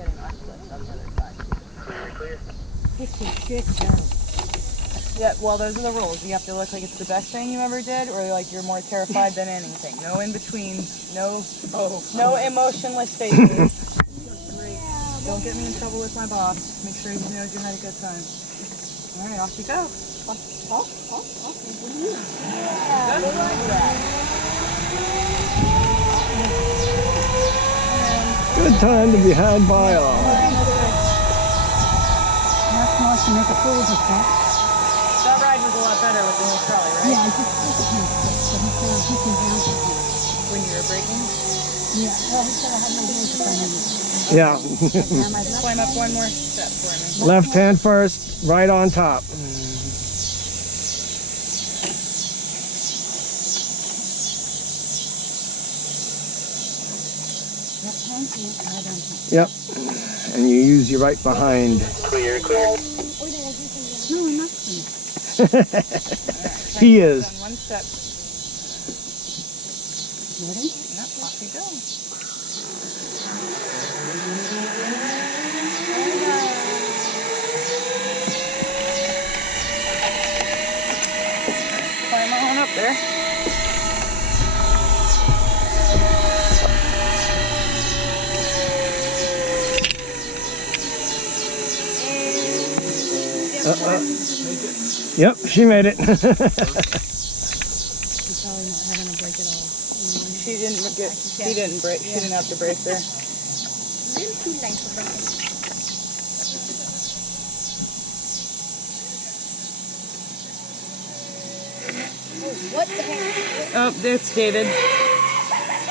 getting our splits on the other side. Clear. It's a good job. Yeah, well, those are the rules. You have to look like it's the best thing you ever did, or like you're more terrified than anything. No in between. No emotionless faces. Don't get me in trouble with my boss. Make sure he knows you had a good time. All right, off you go. Off. Yeah, I like that. Good time to be had by all. That's nice to make a fool of that. That ride was a lot better with the new trolley, right? Yeah, I just took it here, but he can bounce it. When you were braking. Yeah, well, he said I had my hands up on everything. Yeah. Now my left Climb up one more step for me. Left hand first, right on top. left hand, right on top. Yep. And you use your right behind. Clear. No, I'm not clean. He is. Done one step. Ready? Yep, off you go. Climb on up there. Yep, she made it. She's probably not having a break at all. She didn't break. She didn't have to break there. Little too late for breaking. What the heck? Oh, it's David.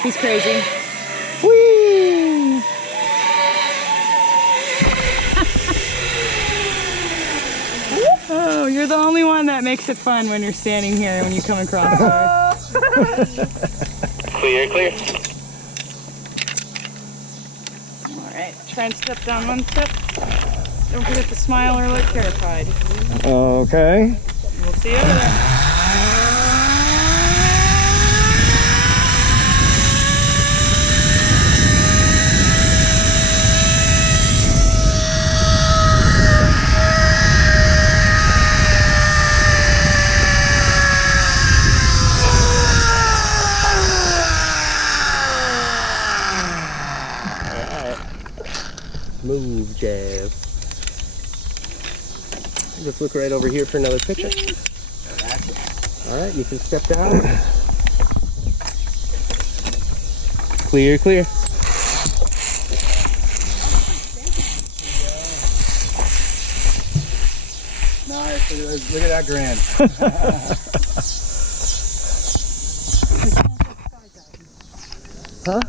He's crazy. Whee! Oh, you're the only one that makes it fun when you're standing here when you come across her. Clear. All right, try and step down one step. Don't forget to smile or look terrified. Okay. We'll see you over there. Move, Jeff. Just look right over here for another picture. All right, you can step down. Clear. Nice. Look at that grin.